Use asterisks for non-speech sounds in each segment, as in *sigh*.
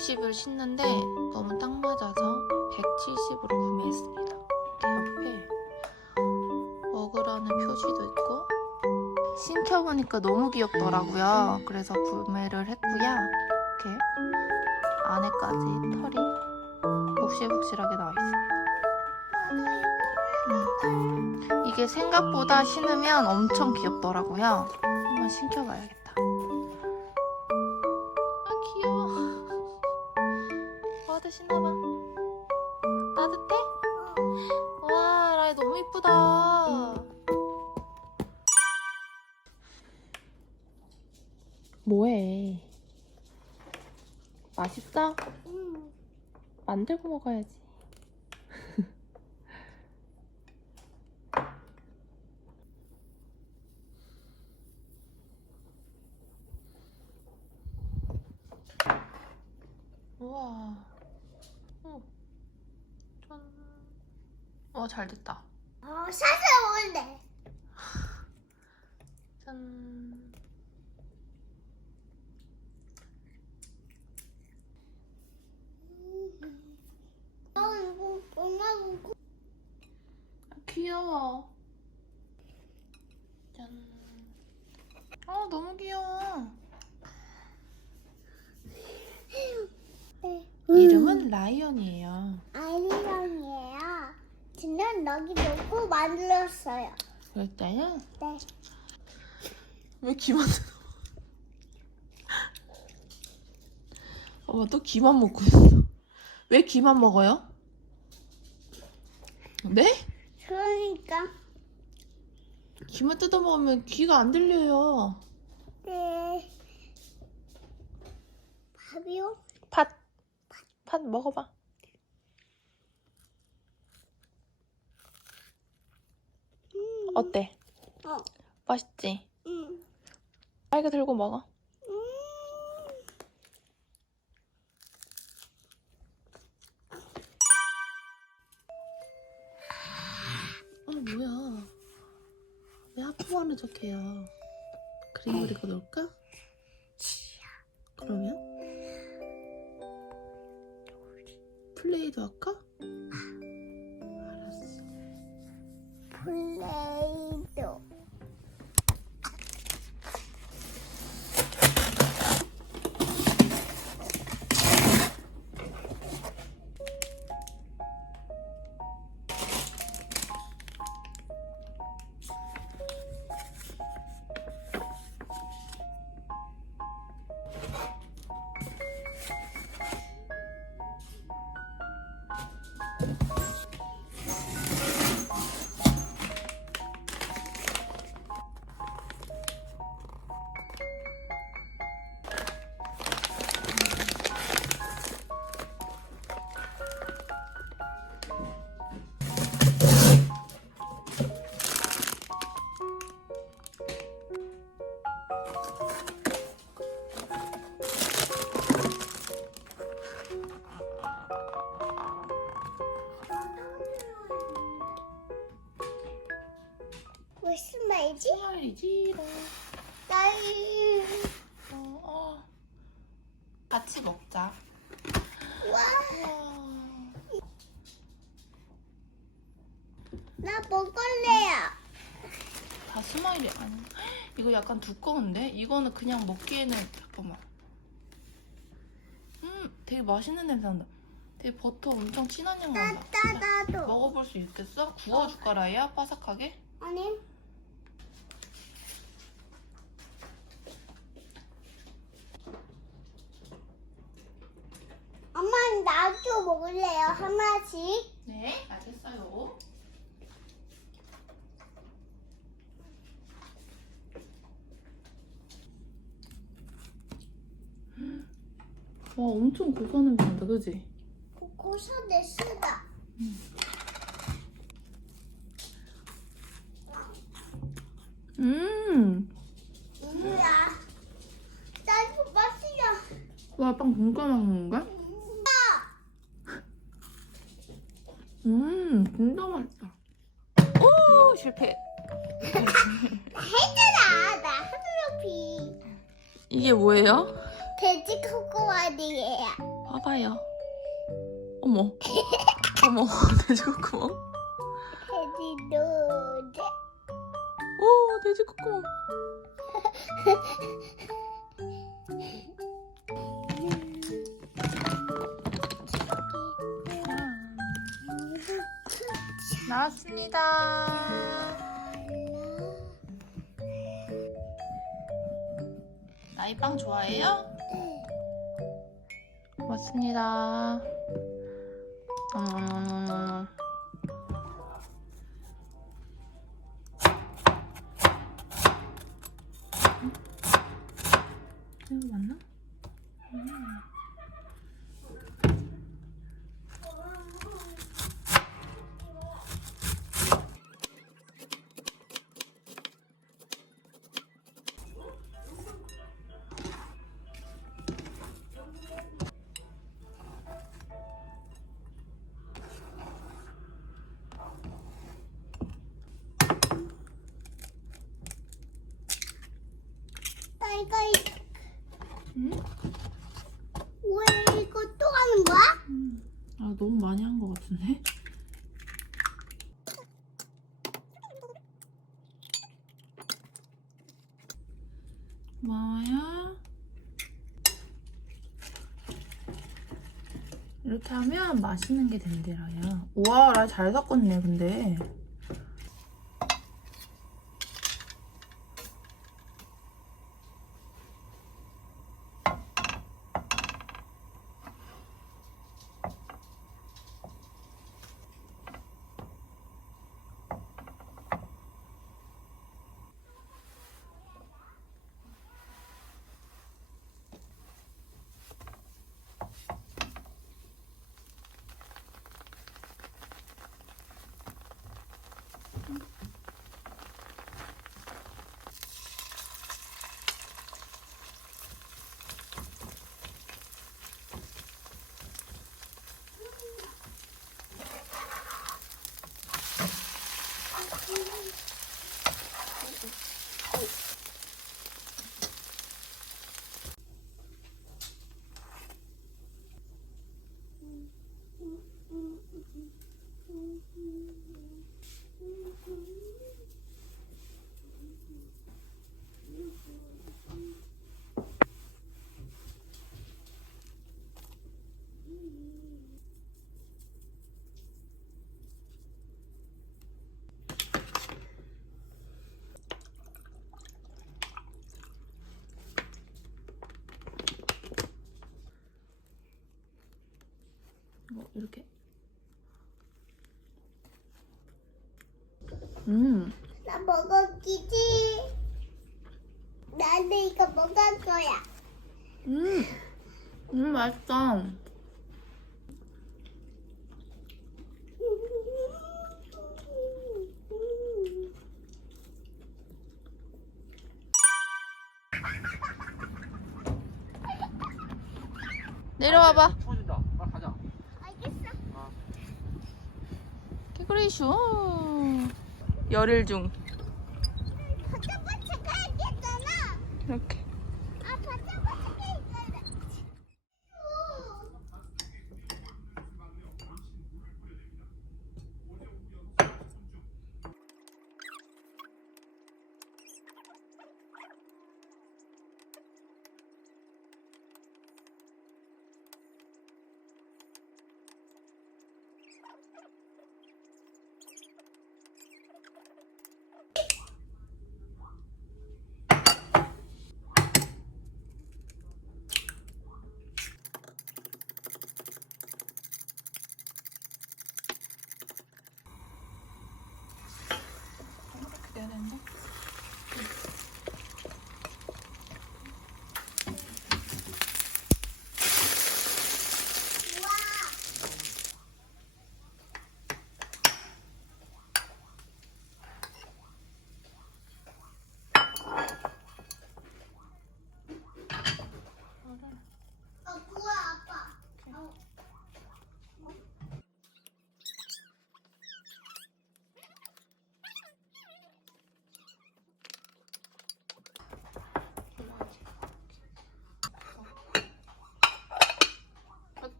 160을 신는데 너무 딱 맞아서 170으로 구매했습니다. 이렇게 옆에 어그라는 표시도 있고 신켜보니까 너무 귀엽더라고요. 그래서 구매를 했고요. 이렇게 안에까지 털이 복실복실하게 나와 있습니다. 음. 이게 생각보다 신으면 엄청 귀엽더라고요. 한번 신겨봐야겠다. 어디 신나봐. 따뜻해? 와 라이 너무 이쁘다. 뭐해? 맛있어? 응. 만들고 먹어야지. *laughs* 우와. 어. 짠. 어, 잘 됐다. 어, 사서 올래. *laughs* 짠. 어, 이거 엄마 이거 아, 귀여워. 짠. 아, 너무 귀여워. *laughs* 네. 이름은 라이언이에요. 저는 여기 놓고 만들었어요. 그랬대요? 네. 왜 기만 엄마 또 기만 먹고 있어. 왜 기만 먹어요? 네? 그러니까 기만 뜯어 먹으면 귀가 안 들려요. 네. 밥이요? 팥. 팥 먹어봐. 음. 어때? 어. 맛있지? 음. 빨개 들고 먹어. 음. 어 뭐야? 왜 아프하는 척해요? 그림 그리고 놀까? 그러면 플레이도 할까? 약간 두꺼운데? 이거는 그냥 먹기에는 잠깐만. 음, 되게 맛있는 냄새 난다. 되게 버터 엄청 진한 향 난다. 나도. 먹어볼 수 있겠어? 구워줄까 라이야? 바삭하게? 아니. 엄마 나도 먹을래요 하나씩. 네, 알겠어요. 와 엄청 고소한 냄새 난다 그지? 고소 냄새다 음. 음. 뭐야? 나 이거 맛이야. 와, 빵 공과 먹는 건가? 음, 진짜 맛있다. 오, 실패. *laughs* 했잖아, 나 하늘높이. 이게 뭐예요? 돼지 코코아디예요. 봐봐요. 어머. *laughs* 어머 돼지 콧구멍. 돼지 노래. 오 돼지 콧구멍. 나왔습니다. 나이 빵 좋아해요? 고맙습니다. 음, 맞나? 나 고마워요. 이렇게 하면 맛있는 게 된대라요. 우와, 나 잘 섞었네, 근데. 이렇게. 음, 나 먹었기지. 나는 이거 먹을 거야. 음, 음, 맛있다. 내려와봐. 추워진다. 빨리 가자. 알겠어. 개구리 슈. 열일 중. 이렇게.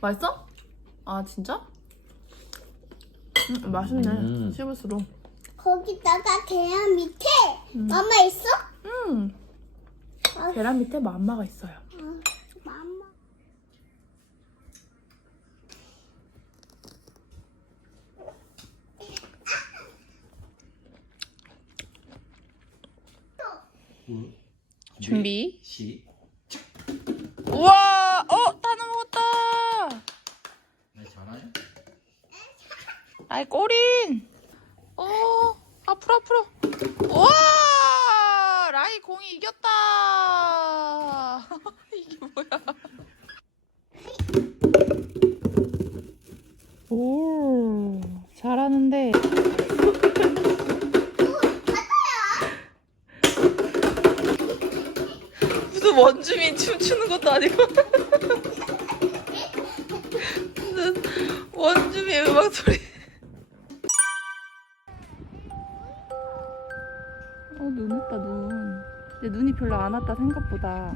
맛있어? 아 진짜? 음, 맛있네. 음. 씹을수록. 거기다가 계란 밑에 음. 엄마 있어? 음. 계란 밑에 맘마가 있어요. 어, 맘마. 준비. 시. 우와! 어, 다 넘어갔다. 네, 잘하네. 아이 꼬린. 어, 앞으로 앞으로. 우와! 라이 공이 이겼다. *laughs* 이게 뭐야? 오, 잘하는데. 무슨 원주민 춤추는 것도 아니고. *laughs* 무슨 원주민 음악 소리. 눈 왔다, 눈. 근데 눈이 별로 안 왔다, 생각보다.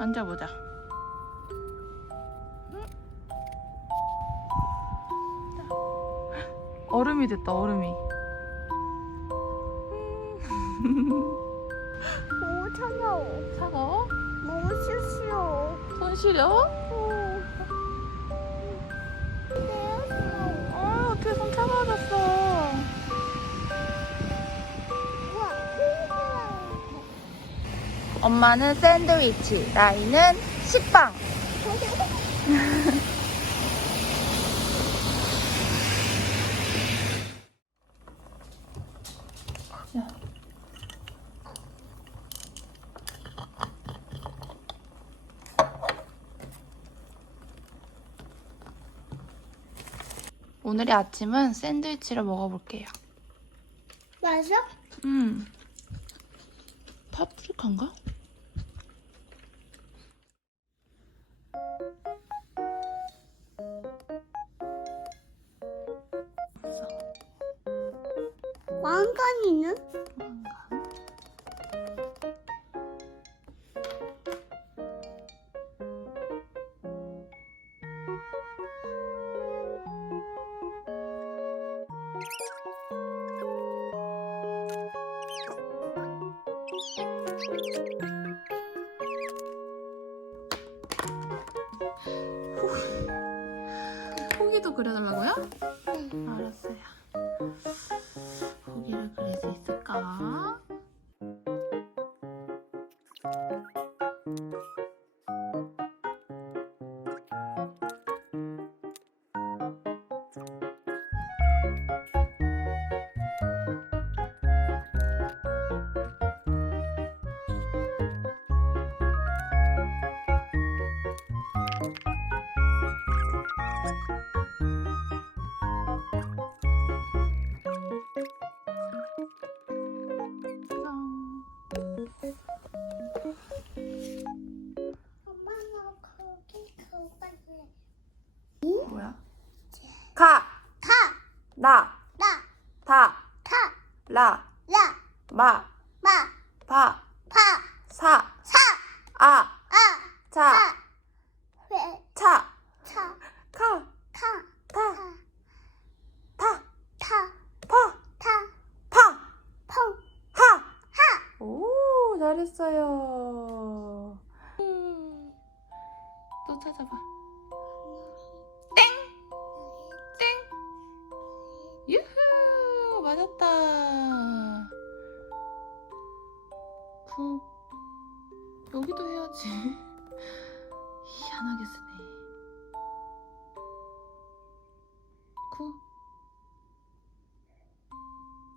앉아보자. 응? 얼음이 됐다, 얼음이. *laughs* 오, 차가워. 차가워? 너무 싫어. 손 시려? 엄마는 샌드위치, 라이는 식빵. 자. 오늘의 아침은 샌드위치를 먹어볼게요. 맞아? 음. 파프리카인가? 왕관이는? 포기 도 그려달라고요? 알았어요. 포기를 그릴 수 있을까? 짠. 나, 다! 타, 라! 라, 마! 마, 파! 파, 사! 사, 아! 아, 자! 타, 회, 차! 차, 카! 타, 타! 타! 타, 파! 타, 파! 펑, 하! 하. 오, 잘했어요. 음. 또 찾아봐. 땡! 유후! 맞았다. 구. 여기도 해야지. *laughs* 희한하게 쓰네. 구.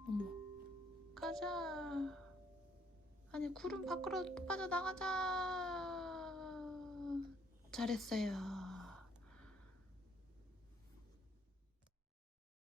어머. 가자. 아니 구름 밖으로 빠져나가자. 잘했어요.